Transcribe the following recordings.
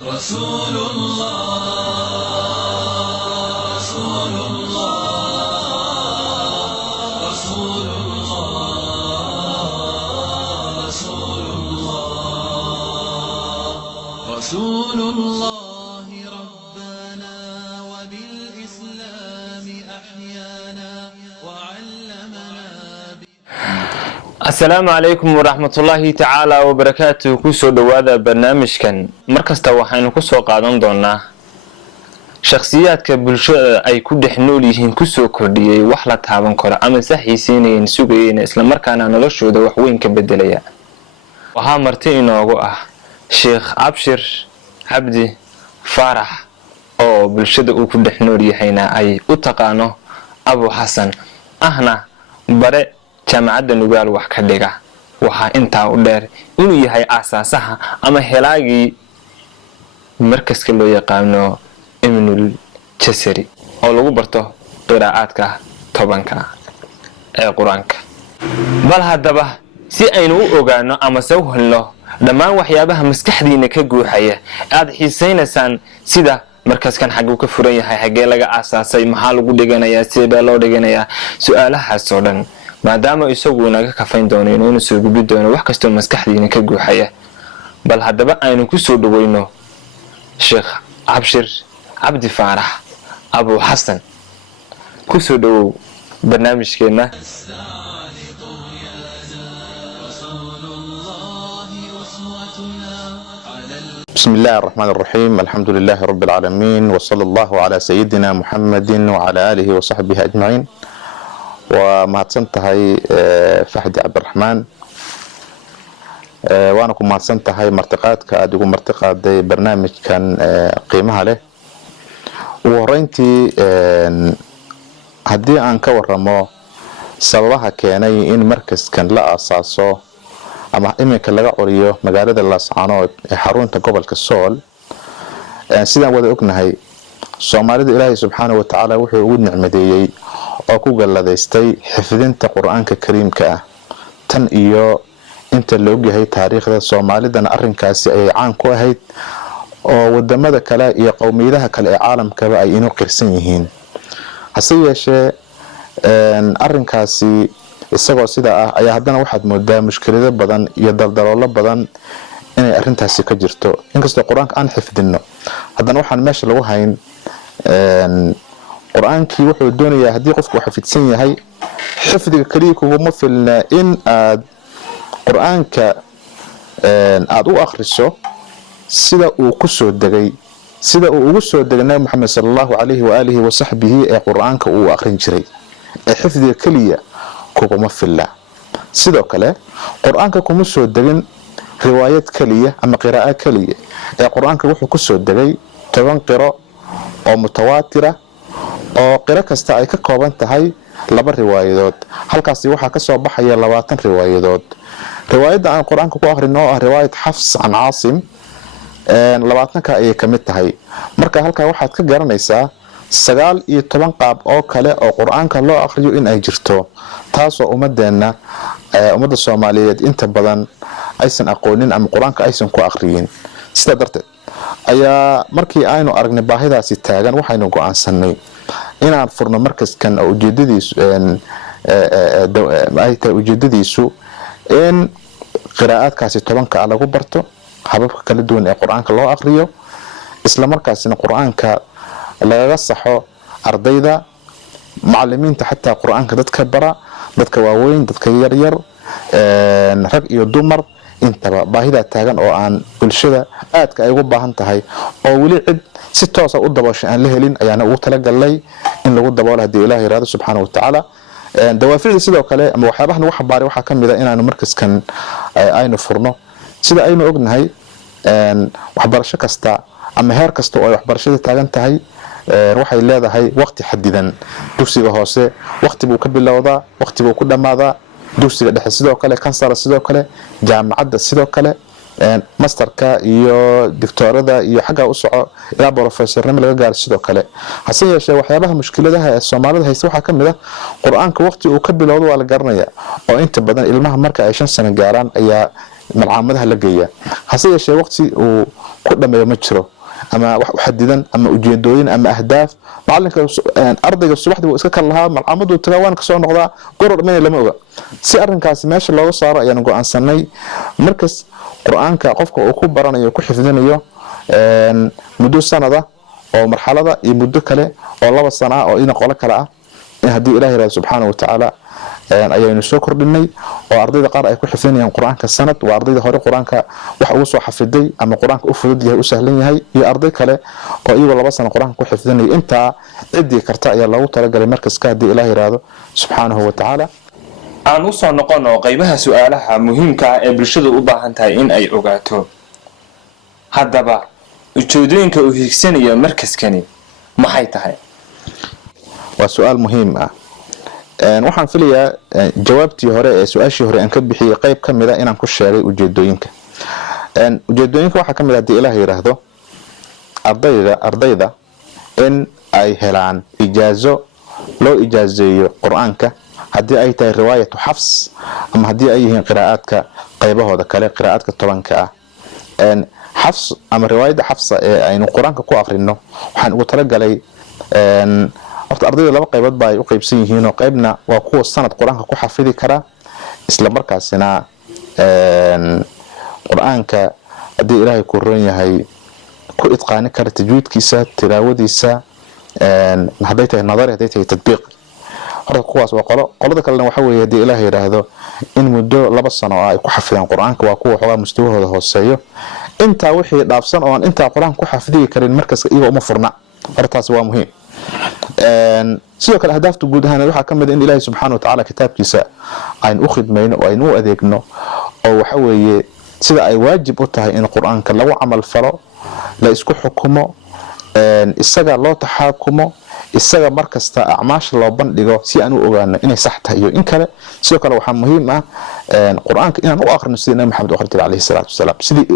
رسول الله رسول الله رسول الله رسول الله رسول الله ربنا وبالإسلام أحيانا وعلمنا السلام عليكم ورحمة الله تعالى وبركاته. كسو دوادا برنامج كان مركز توحين كسو قادم دونا شخصيات كبلشة أي كود حنوليهن كسو كردية وحلة هابن كرة أما سحيسينين سوقين إسلام مركانا نلشو دا وحوين كبدليا وها مرتين وقوة شيخ أبشر عبدي فرح أو بلشة أو كود حنوليهن أي أتقانو أبو حسن أهنا بري jaamacadda nugaal wax ka dhiga waxa intaa u dheer inuu yahay asaasaha ama helaagii markaska loo yaqaano Ibnul Jasari oo lagu barto qiraa'aadka tobanka ee Quraanka. bal haddaba si aynu u ogaano ama soo helno dhammaan waxyaabaha maskaxdiina ka guuxaya aad xiisaynaysaan sida markaskan xaguu ka furan yahay xagee laga asaasay maxaa lagu dhiganayaa sidee loo dhiganayaa su'aalahaas oo dhan maadaama isagu naga kafayn doono inuu soo gudbi doono wax kasto maskaxdiina ka guuxaya. bal haddaba aynu ku soo dhaweyno Sheekh Abshir Abdi Farax Abu Hassan ku soo dhawow barnaamijkeena. بسم الله الرحمن الرحيم. الحمد لله رب العالمين وصلى الله على سيدنا محمد وعلى آله وصحبه أجمعين. ومهدسنتهي فهدي عبد الرحمن وانا كو مهدسنتهي مرتقاتك اديكو مرتقات دي برنامج كان قيمها له وهرينتي هدي ان كورمو سببها كيني ان مركز كان لا اساسو اما امينka laga curiyo magaalada Laascaanood ee xarunta gobolka Sool sidaan wada ognahay Soomaalida Ilaahay subhanahu wa ta'ala wuxuu ugu nicmadeeyay oo ku galladaystay xifdinta Quraanka Kariimka ah tan iyo inta loo yahay taariikhda Soomaalidana arrinkaasi ay caan ku ahayd oo wadamada kale iyo qowmiyadaha kale ee caalamka ay inuu qirsan yihiin. hase yeeshee arrinkaasi isagoo sida ah ayaa haddana waxaad moodaa mushkilado badan iyo daldaloolo badan inay arrintaasi ka jirto. inkastoo Quraanka aan xifdino haddana waxaan meesha lagu hayn quraankii wuxuu doonayaa hadii qofku xafidsan yahay xifdiga kaliya kuma filna in aad quraanka aad u akhriso sida uu ku soo degay sida uu ugu soo degnay Muhammad sallallahu alayhi wa alihi wa sahbihi ee quraanka uu akhrin jiray ee xifdiga kaliya kuma filna. sidoo kale quraanka kuma soo degin riwaayad kaliya ama qiraa'ad kaliya ee quraanka wuxuu ku soo degay 10 qiro oo mutawaatira oo qira kasta ay ka kooban tahay laba riwaayadood. halkaas waxa ka soo baxaya 20 riwaayadood. riwaayada aan quraanka ku akhrino oo riwaayad Hafs an Aasim 20 ka ay ka mid tahay. marka halka waxaad ka garanaysaa 19 qaab oo kale oo quraanka loo akhriyo in ay jirto taasoo ummadeena ummadda Soomaaliyeed inta badan aysan aqoonin ama quraanka aysan ku akhriyin. sida darteed ayaa markii aynu aragnay baahidaasi taagan waxaynu go'aansanay inaan furno markaskan oo ujeedadiisu in qiraa'adkaasi 10 lagu barto hababka kala duwan ee quraanka loo akhriyo isla markaasina quraanka laga saxo ardayda macallimiinta xataa quraanka dadka bara dadka waaweyn dadka yar yar rag iyo dumar intaba baahida taagan oo aan bulshada aadka ay ugu baahan tahay oo wali cid si toos ah u dabooshay aan la helin ayaana ugu tala galay in lagu daboolo hadii Ilaahay raado subhanahu wa ta'ala. dawaaficda sidoo kale ama waxyaabahan waxa baaray waxa kamid ah inaanu markaskan aynu furno sida aynu ognahay waxbarasho kasta ama heer kasta oo ay waxbarashada taagan tahay waxay leedahay waqti xadidan. dugsiga hoose waqti buu ka bilowdaa waqti buu ku dhamaadaa dugsiga dhexe sidoo kale kansara sidoo kale jaamacadda sidoo kale masterka iyo doctorada iyo xagga u soco ilaa professornimo laga gaar sidoo kale. hase yeeshee waxyaabaha mushkiladaha ee Soomaalida haysta waxa kamid ah quraanka waqti uu ka bilowdo waa la garanaya oo inta badan ilmaha marka ay 5 sano gaaraan ayaa malcaamadaha la geeyaa. hase yeeshee waqti uu ku dhameeyo ma jiro ama wax xadidan ama ujeedooyin ama ahdaaf macalinka ardayga subaxdii uu iska kala lahaa malcamadu tagaa waan ka soo noqdaa goor dhammayn lama oga si arrinkaasi meesha looga saaro ayaan go'aansanay markas quraanka qofka uu ku baranayo ku xifdinayo muddo sanada oo marxalada iyo muddo kale oo 2 sano oo ina qolo kale ah hadii Ilaahay subhanahu wa ta'ala ayaynu soo kordhinay oo ardayda qaar ay ku xifdinayaan quraanka sanad waa ardayda hore quraanka wax ugu soo xafiday ama quraanka u fudud yahay u sahlan yahay iyo arday kale oo iyagu 2 sano quraanka ku xifdinay inta cidii karta ayaa lagu talagalay markaska hadii Ilaahay subhanahu wa ta'ala aan u soo noqono qaybaha su'aalaha muhiimka ah ee bulshada u baahan tahay in ay ogaato haddaba ujeedooyinka uu higsanayo markaskani maxay tahay waa su'aal muhiim ah waxaan filayaa jawaabtii hore ee su'aashii hore aan ka bixiyay qayb kamid ah inaan ku sheegay ujeedooyinka waxa kamid ah hadii Ilaahay yiraahdo ardayda in ay helaan ijaazo loo ijaazeeyo quraanka hadii ay tahay riwaayatu xafs ama hadii ay yihiin qiraa'adka qaybahooda kale qiraa'adka tobanka ah xafs ama riwaayada xafsa ee aynu quraanka ku aqrino waxaan ugu talagalay horta ardayda 2 qaybood baa ay u qaybsan yihiin oo qaybna waa kuwa sanad quraanka ku xafidi kara isla markaasina quraanka hadii Ilaahay ku roon yahay ku idqaani kara tajwiidkiisa tilaawadiisa hadday tahay nadari hadday tahay tadbiiq horta kuwaas waa qolada kalena waxa weeye hadii Ilaahay yiraahdo in muddo 2 sano ay ku xafidaan quraanka waa kuwa xogaa mustawahooda hooseeyo inta wixii dhaafsan oo aan inta quraanka ku xafidi karin markaas iyaga uma furna hortaas waa muhiim sidoo kale ahdaafta guud ahaan waxa kamid in Ilaahay subhanahu wa ta'ala kitaabkiisa aynu u khidmayno oo aynu u adeegno oo waxa weeye sida ay waajib u tahay in quraanka lagu amal falo la isku xukumo isaga loo taxaakumo isaga markasta acmaasha loo bandhigo si aan u ogaano inay sax tahay iyo in kale sidoo kale waxa muhiim ah quraanka inaan u aqrino sida Nabi Maxamed alayhi salaatu wasalaam sidii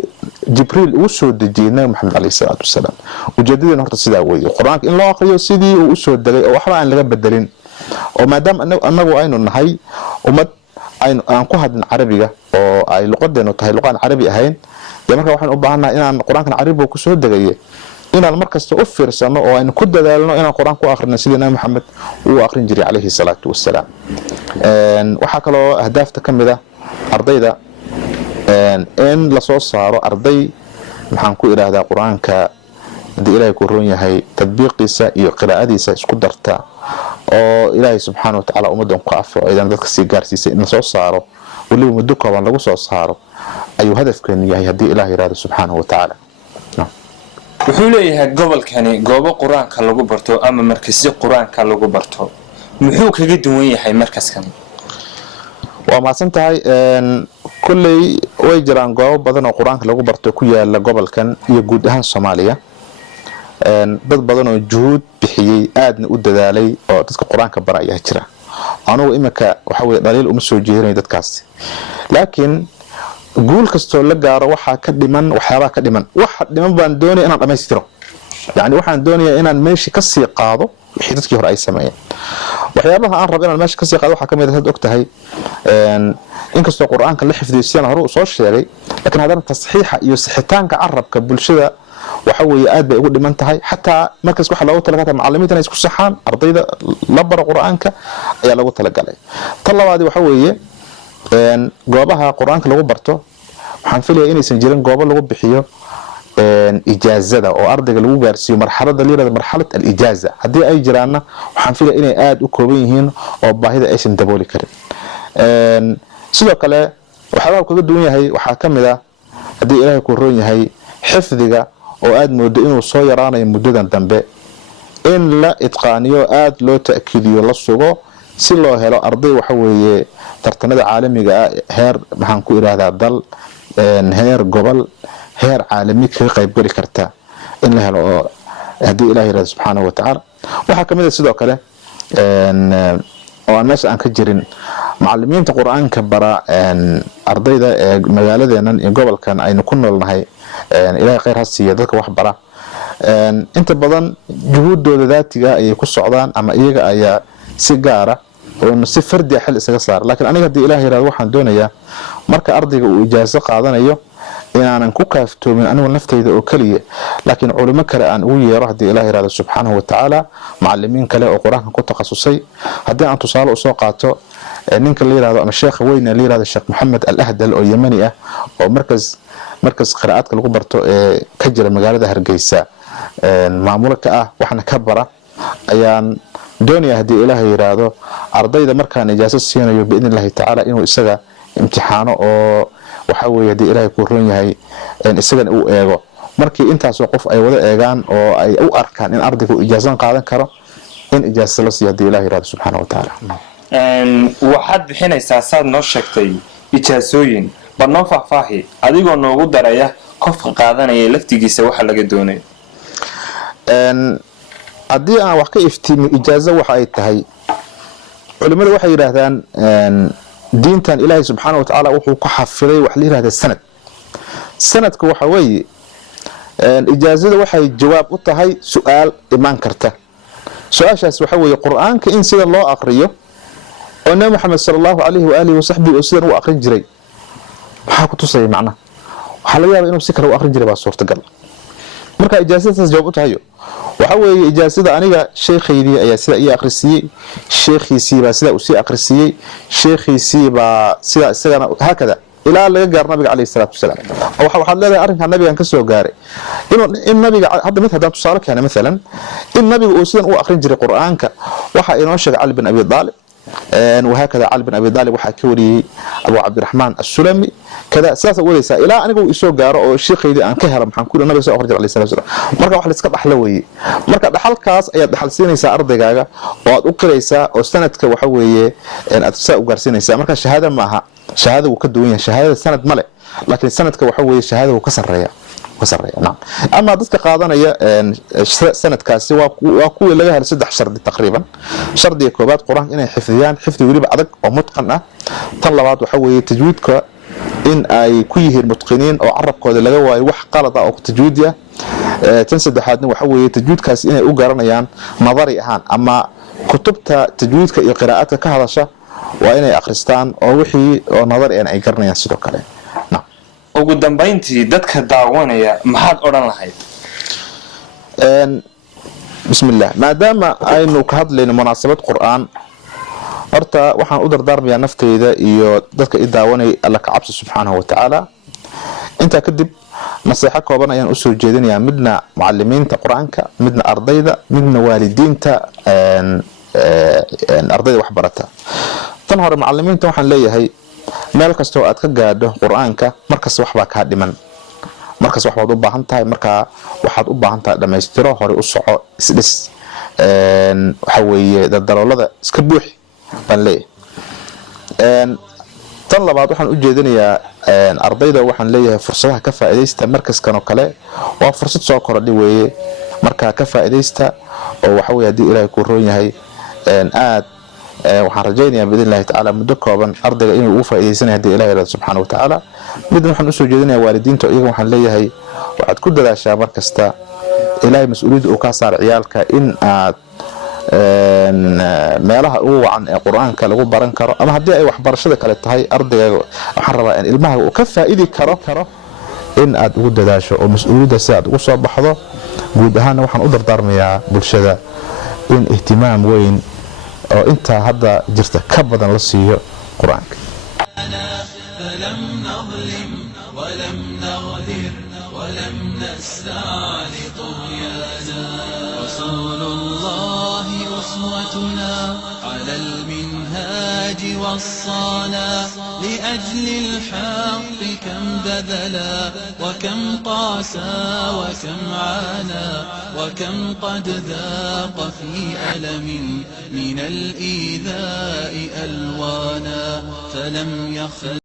Jibriil uu soo dejiyay Nabi Maxamed alayhi salaatu wasalaam ujeedadeen horta sida weeye quraanka in loo aqriyo sidii uu u soo dagay oo waxba aan laga bedelin oo maadaama anagu aynu nahay ummad aan ku hadlin Carabiga oo ay luqadeenu tahay luqad Carabi ahayn marka waxaan u baahanahay inaan quraanka Carabiga ku soo dagay inaan markasta u fiirsano oo aynu ku dadaalno inaan quraan ku aqrino sidii Nabi Maxamed uu aqrin jiray alayhi salaatu wasalaam waxa kale oo ahdaafta kamid ah ardayda in la soo saaro arday maxaan ku iraahdaa quraanka hadii Ilaahay ku roon yahay tadbiiqiisa iyo qiraa'adiisa isku darta oo Ilaahay subhanahu wa ta'ala ummadan ku afo idan dadka si gaarsiisay in la soo saaro waliba muddo kooban lagu soo saaro ayuu hadafkeenu yahay hadii Ilaahay yiraahdo subhanahu wa ta'ala wuxuu leeyahay gobolkani goobo quraanka lagu barto ama markasyo quraanka lagu barto muxuu kaga duwan yahay markaskani waa maasan tahay kullay way jiraan goobo badan oo quraanka lagu barto ku yaala gobolkan iyo guud ahaan Soomaaliya dad badan oo juhud bixiyay aadna u dadaalay oo dadka quraanka baraya jira anigu imika waxa weey dhaliil uma soo jeedinay dadkaas laakiin guul kasto la gaaro waxa ka dhiman waxyaaba ka dhiman waxa dhiman baan doonay inaan dhameystiro yani waxaan doonayaa inaan meeshii ka sii qaado wixii dadkii hore ay sameeyeen waxyaabaha aan rabo inaan meeshii ka sii qaado waxa kamid ah ogtahay inkastoo quraanka la xifdiyay hore u soo sheegay laakiin hadana tasxiixa iyo sixitaanka carabka bulshada waxa weeye aad bay ugu dhiman tahay hatta markaas waxa loogu talagalay macallimiinta inay isku saxaan ardayda la baro quraanka ayaa loogu talagalay talabaadi waxa weeye goobaha quraanka lagu barto waxaan filayaa inaysan jirin goobo lagu bixiyo ijaazada oo ardayga lagu gaarsiiyo marxaladda liirada marxalad al-ijaaza hadii ay jiraana waxaan filayaa inay aad u kooban yihiin oo baahida aysan dabooli karin sidoo kale waxa uu kaga duwan yahay waxa kamid ah hadii Ilaahay ku roon yahay xifdiga oo aad moodo inuu soo yaraanayo muddadan dambe in la idqaaniyo aad loo ta'kiidiyo la sugo si loo helo arday waxa weeye tartanada caalamiga ah heer maxaan ku iraahdaa dal heer gobol heer caalami ka qayb gali karta in la helo hadii Ilaahay raad subhanahu wa ta'ala waxa kamid ah sidoo kale oo meesha aan ka jirin macallimiinta quraanka bara ardayda ee magaaladeenan iyo gobolkan aynu ku noolnahay Ilaahay khayr ha siiyo dadka wax bara inta badan juhudooda daatiga ay ku socdaan ama iyaga ayaa si gaar ah oo si fardi xil isaga saar laakiin aniga hadii Ilaahay raad waxaan doonayaa marka ardayga uu ijaazo qaadanayo inaanan ku kaaftoomin anigu naftayda oo kaliya laakiin culimo kale aan ugu yeero haddii ilaahay yiraahdo subxaanahu wa tacaala macallimiin kale oo qur-aanka ku takhasusay haddii aan tusaale usoo qaato ninka la yiraahdo ama sheekha weyne la yiraahdo sheekh maxamed al-ahdal oo yamani ah oo markas qiraa'adka lagu barto ee ka jira magaalada Hargeysa maamulka ka ah waxna ka bara ayaan doonaya haddii ilaahay yiraahdo ardayda markaan ijaaso siinayo biidnillahi tacaala inuu isaga imtixaano oo waxa weeye haddii ilaahay ku roon yahay isagana uu eego markii intaas oo qof ay wada eegaan oo ay u arkaan in ardaygu ijaasan qaadan karo in ijaaso la siiyo haddii ilaahay yiraahdo subxaanahu wa tacaala waxaad bixinaysaa saad noo sheegtay ijaasooyin bal noo faahfaahi adigoo noogu daraya qofka qaadanaya laftigiisa waxa laga doonayo haddii aan wax ka iftiimiyo ijaazo waxa ay tahay culimadu waxay yiraahdaan diintan ilaahay subxaanahu wa tacaala wuxuu ku xafiday wax la yiraahdo sanadku waxa weeye ijaazada waxay jawaab u tahay su'aal iman karta su'aashaas waxa weeye quraanka in sida loo aqriyo oo nabi maxamed sallallahu alayhi wa alihi wa sahbihi sida uu aqrin jiray waxa ku tusay macna waxa laga yaabaa inuu si kale u aqrin jiray baa suurtagal marka ijaazadaas jawaab u tahay waxa weeye ijaazada aniga sheekhaydii ayaa sida ii aqrisiyay sheekhiisii baa sida uu sii aqrisiyay sheekhiisii baa sida isagana hakada ilaa laga gaar nabiga kaleey salaatu wasalaam waxaad leedahay arrinka nabiga ka soo gaaray in nabiga hadda mid haddaan tusaale keena midalan in nabiga uu sidan u aqrin jiray quraanka waxa inoo sheegay Ali bin Abi Talib وهكذا علي بن أبي طالب وحا كوري أبو عبد الرحمن السلمي كذا ساسا وليسا إلى أنه إسو قارو أو الشيخ يدي أن كهرم حنكون النبي صلى الله عليه وسلم مركا وحا لسكت أحلوي مركا دحال كاس أياد دحال سينيسا أرضيقاقا وعد أقريسا وستندك وحوية أن أتساء وقارسينيسا مركا شهادة معها شهادة وكدوية شهادة سند ملك لكن سندك وحوية شهادة وكسر ريا نعم أما ضدك قاضنا سنة كاسي وكوي لها لسدح شرد تقريبا شرد يكوبات قرآن إنه حفظيان حفظ وليب عدق ومتقنة طلبات وحوي تجويدك إن أي كويه المتقنين أو عرب كود لجوا وح قلطة أو تجويدية تنسد حادنا وحوي تجويد كاس إنه أوجرنا يان نظري أهان أما كتبت تجويدك قراءتك كهذا شيء وإنه أخرستان أو وحي أو نظري أنا أيقرنا يان سدوك عليه نعم ugu dambeyntii dadka daawanaya maxaad oran lahayd bismillah maadaama aynu ka hadlayno munaasabad quraan horta waxaan u dardaarmayaa naftayda iyo dadka i daawanay alla ka cabsi subxaanahu wa tacaala inta kadib nasiixa kooban ayaan u soo jeedinayaa midna macallimiinta quraanka midna ardayda midna waalidiinta ardayda wax barata tan hore macallimiinta waxaan leeyahay meel kasta oo aad ka gaadho quraanka markaas wax baa ka dhiman markaas wax baad u baahan tahay marka waxaad u baahan tahay dhameystiro hore u soco isdhis waxa weeye dadaloolada iska buux baan leeyahay tan labaad waxaan u jeedinayaa ardayda waxaan leeyahay fursadaha ka faa'iideysta markaskan oo kale waa fursad soo korodhay weeye marka ka faa'iideysta oo waxa weeye hadii Ilaahay ku roon yahay aad waxaan rajaynayaa biidnillahi tacaala muddo kooban ardayga inuu ugu faa'iideysanayo haddii Ilaahay yiraahdo subxaanahu wa tacaala midna waxaan usoo jeedinayaa waalidiinta iyaga waxaan leeyahay waxaad ku dadaashaa mar kasta Ilaahay mas'uuliyadda uu ka saar ciyaalka in aad meelaha ugu wacan ee quraanka lagu baran karo ama haddii ay waxbarashada kale tahay ardayga waxaan rabaa in ilmaha uu ka faa'iidi karo in aad ugu dadaasho oo mas'uuliyadda si aad ugu soo baxdo guud ahaan waxaan u dardaarmayaa bulshada in ihtimaam weyn oo inta hadda jirta ka badan la siiyo quraanka فلم نظلم ولم نغدر ولم نسعى لطغيانا رسول الله أسوتنا على المنهاج وصانا لأجل الحق كم بذلا وكم قاسى وكم عانى وكم قد ذاق في ألم من الإيذاء ألوانا فلم يخل